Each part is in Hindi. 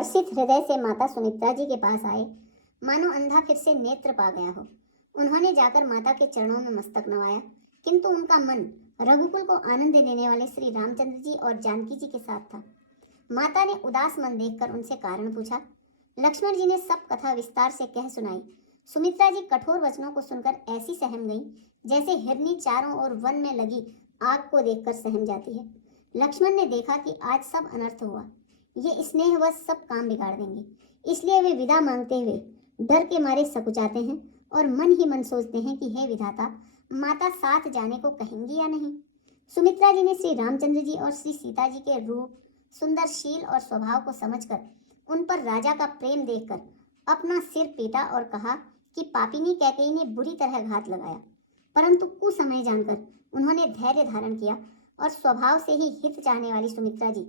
हर्षित हृदय से माता सुमित्रा जी के पास आए, मानो अंधा फिर से नेत्र पा गया हो। उन्होंने जाकर माता के चरणों में मस्तक नवाया, किंतु उनका मन रघुकुल को आनंद देने वाले श्री रामचंद्र जी और जानकी जी के साथ था। माता ने उदास मन देखकर उनसे कारण पूछा। लक्ष्मण जी ने सब कथा विस्तार से कह सुनाई। सुमित्रा जी कठोर वचनों को सुनकर ऐसी सहम गई जैसे हिरनी चारों ओर वन में लगी आग को देखकर सहम जाती है। लक्ष्मण ने देखा कि आज सब अनर्थ हुआ, ये स्नेहवश सब काम बिगाड़ देंगे, इसलिए वे विदा मांगते हुए डर के मारे सकुचाते हैं और मन ही मन सोचते हैं कि हे विधाता, माता साथ जाने को कहेंगी या नहीं। सुमित्रा जी ने श्री रामचंद्र जी और श्री सीता जी के रूप, सुंदर शील और स्वभाव को समझकर उन पर राजा का प्रेम देखकर अपना सिर पीटा और कहा कि पापिनी कैकेयी ने बुरी तरह घात लगाया, परंतु कुसमय जानकर उन्होंने धैर्य धारण किया और स्वभाव से ही हित चाहने वाली सुमित्रा जी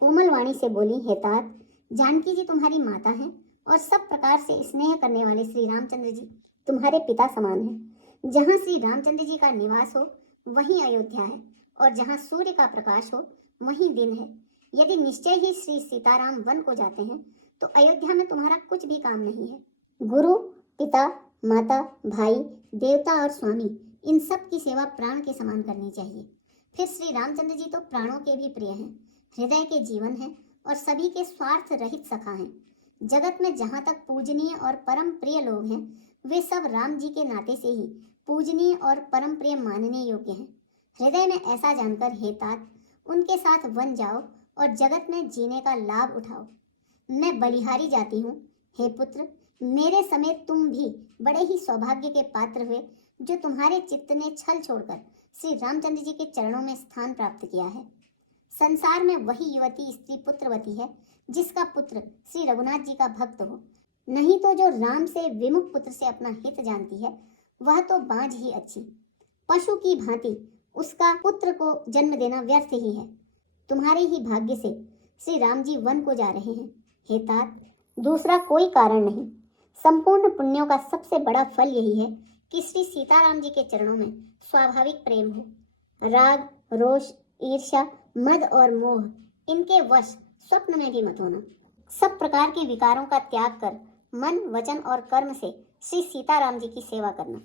कोमल वाणी से बोली, हे तात, जानकी जी तुम्हारी माता हैं और सब प्रकार से स्नेह करने वाले श्री रामचंद्र जी तुम्हारे पिता समान हैं। जहाँ श्री रामचंद्र जी का निवास हो वहीं अयोध्या है, और जहाँ सूर्य का प्रकाश हो वहीं दिन है। यदि निश्चय ही श्री सीताराम वन को जाते हैं तो अयोध्या में तुम्हारा कुछ भी काम नहीं है। गुरु, पिता, माता, भाई, देवता और स्वामी, इन सब की सेवा प्राण के समान करनी चाहिए। फिर श्री रामचंद्र जी तो प्राणों के भी प्रिय हैं, हृदय के जीवन हैं और सभी के स्वार्थ रहित सखा हैं। जगत में जहाँ तक पूजनीय और परम प्रिय लोग हैं, वे सब राम जी के नाते से ही पूजनीय और परम प्रिय मानने योग्य हैं। हृदय में ऐसा जानकर हे तात, उनके साथ वन जाओ और जगत में जीने का लाभ उठाओ। मैं बलिहारी जाती हूँ। हे पुत्र, मेरे समेत तुम भी बड़े ही सौभाग्य के पात्र हुए जो तुम्हारे चित्त ने छल छोड़कर श्री रामचंद्र जी के चरणों में स्थान प्राप्त किया है। संसार में वही युवती स्त्री पुत्रवती है जिसका पुत्र श्री रघुनाथ जी का भक्त हो, नहीं तो जो राम से विमुख पुत्र से अपना हित जानती है वह तो बांझ ही अच्छी। पशु की भांति उसका पुत्र को जन्म देना व्यर्थ ही है। तुम्हारे ही भाग्य से श्री राम जी वन को जा रहे हैं। हे तात, दूसरा कोई कारण नहीं, संपूर्ण पुण्यों का सबसे बड़ा फल यही है कि श्री सीताराम जी के चरणों में स्वाभाविक प्रेम हो। राग, रोष, ईर्ष्या, मद और मोह, इनके वश स्वप्न में भी मत होना। सब प्रकार के विकारों का त्याग कर मन, वचन और कर्म से श्री सीताराम जी की सेवा करना।